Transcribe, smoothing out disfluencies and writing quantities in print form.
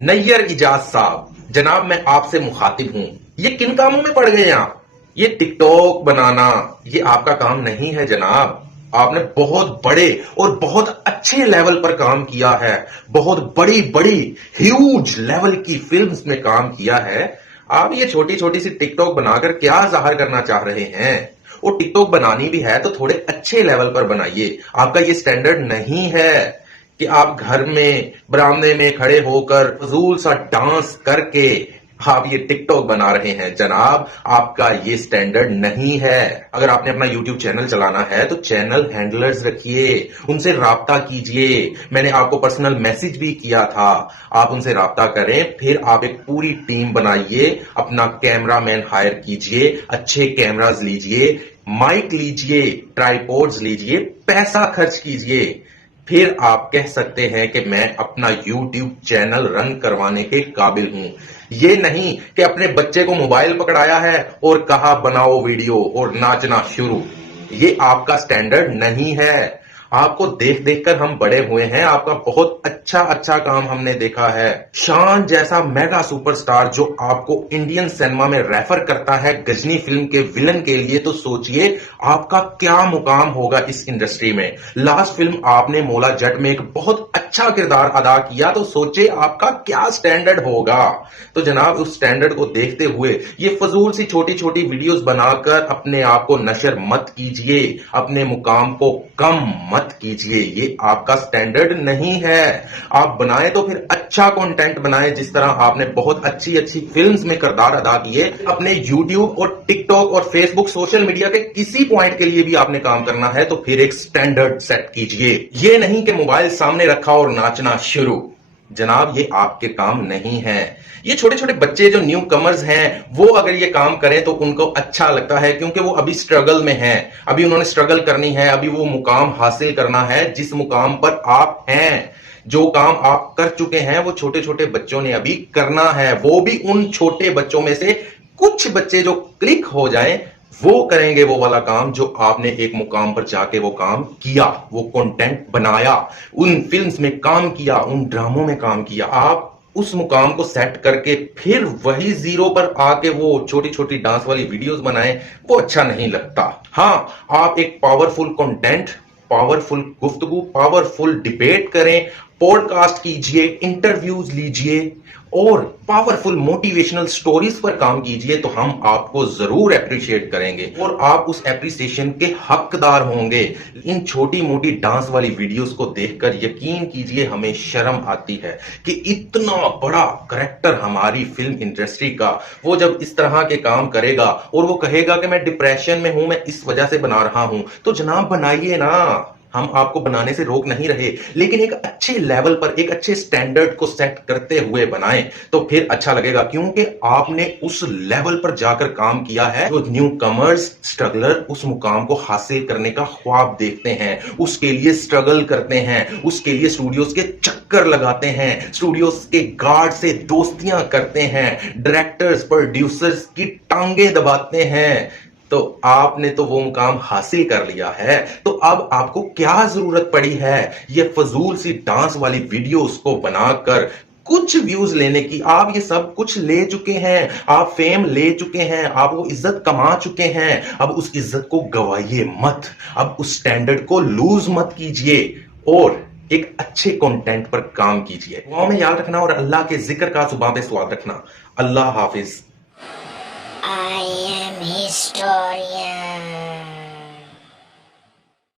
नैयर इजाज साहब, जनाब मैं आपसे मुखातिब हूं। ये किन कामों में पड़ गए आप? ये टिकटॉक बनाना ये आपका काम नहीं है जनाब। आपने बहुत बड़े और बहुत अच्छे लेवल पर काम किया है, बहुत बड़ी बड़ी ह्यूज लेवल की फिल्म्स में काम किया है। आप ये छोटी छोटी सी टिकटॉक बनाकर क्या जाहिर करना चाह रहे हैं? वो टिकटॉक बनानी भी है तो थोड़े अच्छे लेवल पर बनाइए। आपका ये स्टैंडर्ड नहीं है कि आप घर में बरामदे में खड़े होकर फजूल सा डांस करके आप ये टिकटॉक बना रहे हैं। जनाब आपका ये स्टैंडर्ड नहीं है। अगर आपने अपना यूट्यूब चैनल चलाना है तो चैनल हैंडलर्स रखिए, उनसे राब्ता कीजिए। मैंने आपको पर्सनल मैसेज भी किया था, आप उनसे राब्ता करें। फिर आप एक पूरी टीम बनाइए, अपना कैमरामैन हायर कीजिए, अच्छे कैमरास लीजिए, माइक लीजिए, ट्राइपॉड्स लीजिए, पैसा खर्च कीजिए। फिर आप कह सकते हैं कि मैं अपना YouTube चैनल रन करवाने के काबिल हूं। ये नहीं कि अपने बच्चे को मोबाइल पकड़ाया है और कहा बनाओ वीडियो और नाचना शुरू। ये आपका स्टैंडर्ड नहीं है। आपको देख देख कर हम बड़े हुए हैं। आपका बहुत अच्छा अच्छा काम हमने देखा है। शान जैसा मेगा सुपरस्टार जो आपको इंडियन सिनेमा में रेफर करता है गजनी फिल्म के विलन के लिए, तो सोचिए आपका क्या मुकाम होगा इस इंडस्ट्री में। लास्ट फिल्म आपने मौला जट में एक बहुत अच्छा किरदार अदा किया, तो सोचे आपका क्या स्टैंडर्ड होगा। तो जनाब उस स्टैंडर्ड को देखते हुए ये फजूल सी छोटी छोटी वीडियोस बनाकर अपने आप को नशर मत कीजिए, अपने मुकाम को कम मत कीजिए। ये आपका स्टैंडर्ड नहीं है। आप बनाए तो फिर अच्छा कंटेंट बनाए, जिस तरह आपने बहुत अच्छी अच्छी फिल्म्स में किरदार अदा किए। अपने यूट्यूब और टिकटॉक और फेसबुक सोशल मीडिया के किसी पॉइंट के लिए भी आपने काम करना है तो फिर एक स्टैंडर्ड सेट कीजिए। ये नहीं कि मोबाइल सामने रखा और नाचना शुरू। जनाब ये आपके काम नहीं है। ये छोटे छोटे बच्चे जो न्यू कमर्स हैं वो अगर ये काम करें तो उनको अच्छा लगता है, क्योंकि वो अभी स्ट्रगल में हैं, अभी उन्होंने स्ट्रगल करनी है, अभी वो मुकाम हासिल करना है जिस मुकाम पर आप हैं। जो काम आप कर चुके हैं वो छोटे छोटे बच्चों ने अभी करना है। वो भी उन छोटे बच्चों में से कुछ बच्चे जो क्लिक हो जाएं वो करेंगे वो वाला काम जो आपने एक मुकाम पर जाके वो काम किया, वो कंटेंट बनाया, उन फिल्म्स में काम किया, उन ड्रामों में काम किया। आप उस मुकाम को सेट करके फिर वही जीरो पर आके वो छोटी छोटी डांस वाली वीडियोस बनाएं, वो अच्छा नहीं लगता। हां, आप एक पावरफुल कंटेंट, पावरफुल गुफ्तगू, पावरफुल डिबेट करें, पॉडकास्ट कीजिए, इंटरव्यूज लीजिए और पावरफुल मोटिवेशनल स्टोरीज पर काम कीजिए, तो हम आपको जरूर अप्रिशिएट करेंगे और आप उस एप्रिसिएशन के हकदार होंगे। इन छोटी मोटी डांस वाली वीडियोस को देखकर यकीन कीजिए हमें शर्म आती है कि इतना बड़ा करेक्टर हमारी फिल्म इंडस्ट्री का, वो जब इस तरह के काम करेगा और वो कहेगा कि मैं डिप्रेशन में हूं, मैं इस वजह से बना रहा हूं, तो जनाब बनाइए ना। हम आपको बनाने से रोक नहीं रहे, लेकिन एक अच्छे लेवल पर एक अच्छे स्टैंडर्ड को सेट करते हुए बनाएं तो फिर अच्छा लगेगा, क्योंकि आपने उस लेवल पर जाकर काम किया है जो न्यू कमर्स स्ट्रगलर उस मुकाम को हासिल करने का ख्वाब देखते हैं, उसके लिए स्ट्रगल करते हैं, उसके लिए स्टूडियोज के चक्कर लगाते हैं, स्टूडियोज के गार्ड से दोस्तियां करते हैं, डायरेक्टर्स प्रोड्यूसर्स की टांगे दबाते हैं। तो आपने तो वो मुकाम हासिल कर लिया है, तो अब आपको क्या जरूरत पड़ी है ये फजूल सी डांस वाली वीडियोस को बनाकर कुछ व्यूज लेने की? आप ये सब कुछ ले चुके हैं, आप फेम ले चुके हैं, आप वो इज्जत कमा चुके हैं। अब उस इज्जत को गवाइए मत, अब उस स्टैंडर्ड को लूज मत कीजिए और एक अच्छे कंटेंट पर काम कीजिए। दुआओं में याद रखना और अल्लाह के जिक्र का जुबान पे स्वाद रखना। अल्लाह हाफिज। I am historian.